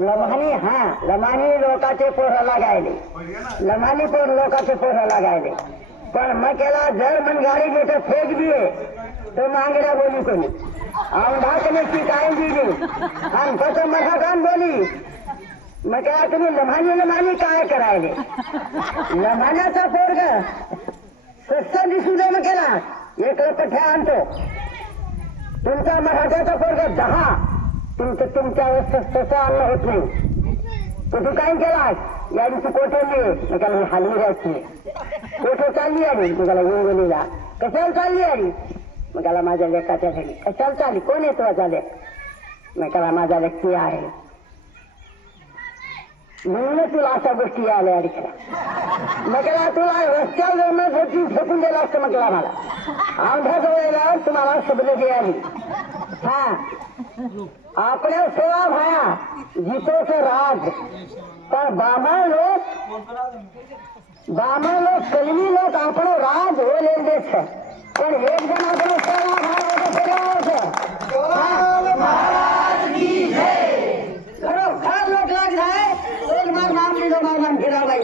लमानी हा लमानी लोकाचे पोरं लागायले. लमानी पोर लोकाचे पोरं लागायले. पण मग केला जर मन गाडी घेत फेक दिये तो मांगड्या बोली कोणी? औंढाकने काय दिली? आणि कसं मठा कान बोली. मग केला तुम्ही लमानी लमानी काय करायले? लमानाचा पोरग स्वस्त दिसू दे मग केला एक पठ्या आणतो. तुमचा मराठ्याचा पोरग दहा. तुमचं तुमच्या तसं आणलं होत. नाही तर तू काय केलास? या दिवशी कोठवली मग त्याला मी हलवी जायची कोठे चालली आली मी त्याला हिंगोलीला कशाला चालली आली मग त्याला माझ्या लेखाच्या घरी. कशाला चालली? कोण येतो माझा लेख मग त्याला माझा व्यक्ती आहे. म्हणूनच तुला अशा गोष्टी आल्या अडीकडे मग त्याला तुला रस्त्यावर जमण्यासाठी फेकून दिला असतं म्हटलं मला औंढ्याजवळ येणार तुम्हाला शब्द द्यावी हाँ आपने सेवा भाया जीतो के राज पर बामण लोग बामण लोग कलमी लोग आपनो राज हो ले दे छे पण एक जन आपनो सेवा भाया तो सेवा छे बोलो महाराज की जय करो खार लोग लग जाए एक मार नाम लीजो मार नाम गिरा भाई